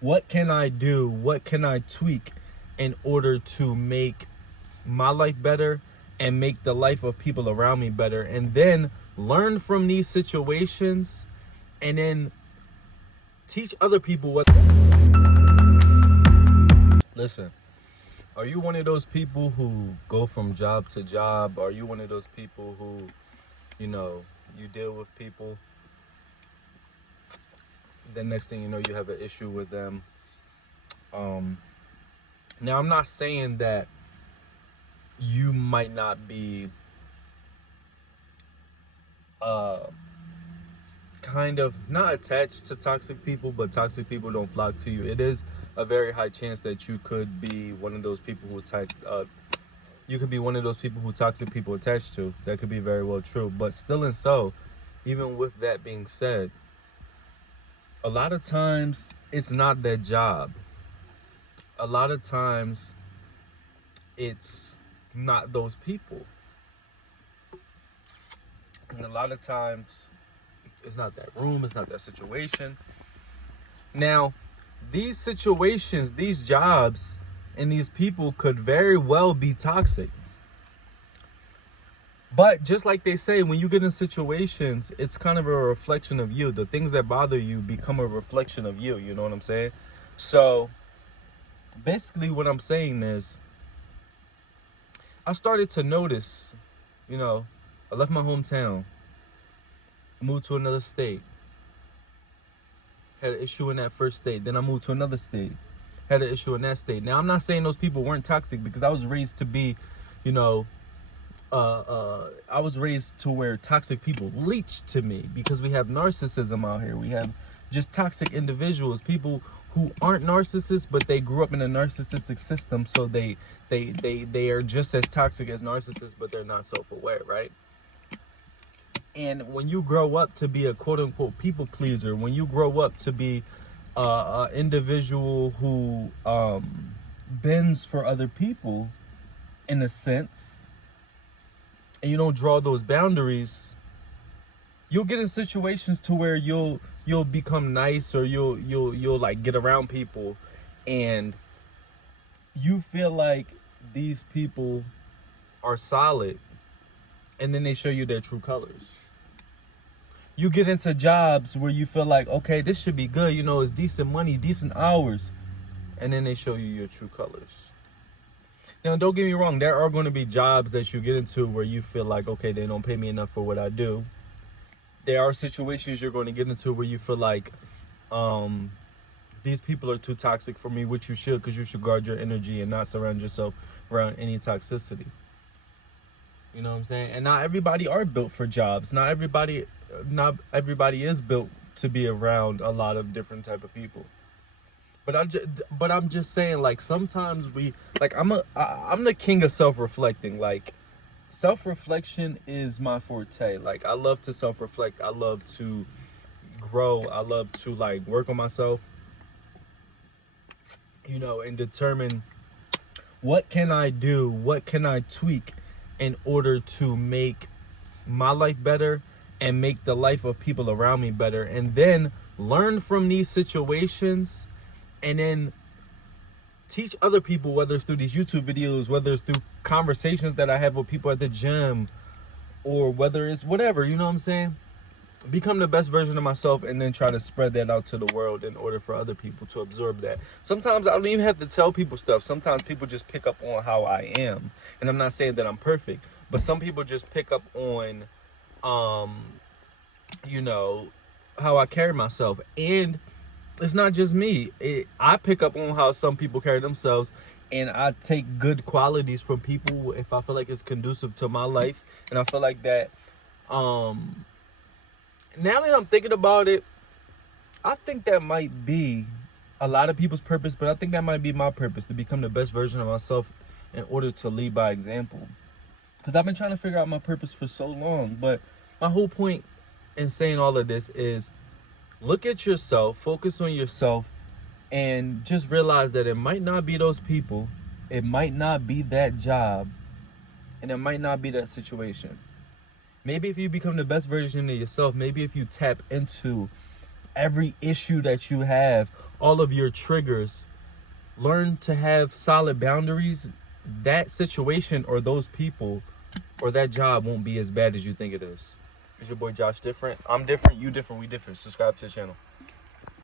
What can I do? What can I tweak in order to make my life better and make the life of people around me better? And then learn from these situations and then teach other people what. Listen, are you one of those people who go from job to job? Are you one of those people who, you know, you deal with people, then next thing you know, you have an issue with them? Um, Now, I'm not saying that you might not be uh, kind of not attached to toxic people, but toxic people don't flock to you. It is a very high chance that you could be one of those people who you could be one of those people who toxic people attached to. That could be very well true. But still and so, even with that being said, a lot of times it's not their job. A lot of times it's not those people. And a lot of times it's not that room, it's not that situation. Now, these situations, these jobs, and these people could very well be toxic. But just like they say, when you get in situations, it's kind of a reflection of you. The things that bother you become a reflection of you. You know what I'm saying? So basically what I'm saying is I started to notice, I left my hometown, moved to another state, had an issue in that first state. Then I moved to another state, had an issue in that state. Now, I'm not saying those people weren't toxic, because I was raised to be, you know, I was raised to where toxic people leech to me, because we have narcissism out here. We have just toxic individuals, people who aren't narcissists, but they grew up in a narcissistic system, so they are just as toxic as narcissists, but they're not self-aware, right? And when you grow up to be a quote-unquote people pleaser, when you grow up to be an individual who bends for other people, in a sense, and you don't draw those boundaries, you'll get in situations to where you'll become nice, or you'll like get around people, and you feel like these people are solid, and then they show you their true colors. You get into jobs where you feel like, okay, this should be good, it's decent money, decent hours, and then they show you your true colors. Now, don't get me wrong, there are going to be jobs that you get into where you feel like, okay, they don't pay me enough for what I do. There are situations you're going to get into where you feel like these people are too toxic for me, which you should, because you should guard your energy and not surround yourself around any toxicity. You know what I'm saying? And not everybody are built for jobs. Not everybody is built to be around a lot of different type of people. But I'm just saying, like, sometimes I'm the king of self-reflecting. Like, self-reflection is my forte. Like, I love to self-reflect. I love to grow. I love to like work on myself, and determine what can I do, what can I tweak in order to make my life better and make the life of people around me better, and then learn from these situations and then teach other people, whether it's through these YouTube videos, whether it's through conversations that I have with people at the gym, or whether it's whatever, you know what I'm saying? Become the best version of myself, and then try to spread that out to the world in order for other people to absorb that. Sometimes I don't even have to tell people stuff. Sometimes people just pick up on how I am. And I'm not saying that I'm perfect, but some people just pick up on, how I carry myself. And it's not just me. I pick up on how some people carry themselves, and I take good qualities from people if I feel like it's conducive to my life. And I feel like that, now that I'm thinking about it, I think that might be a lot of people's purpose, but I think that might be my purpose, to become the best version of myself in order to lead by example. Because I've been trying to figure out my purpose for so long. But my whole point in saying all of this is, look at yourself, focus on yourself, and just realize that it might not be those people, it might not be that job, and it might not be that situation. Maybe if you become the best version of yourself, maybe if you tap into every issue that you have, all of your triggers, learn to have solid boundaries, that situation or those people or that job won't be as bad as you think it is. It's your boy Josh Different. I'm different, you different, we different. Subscribe to the channel.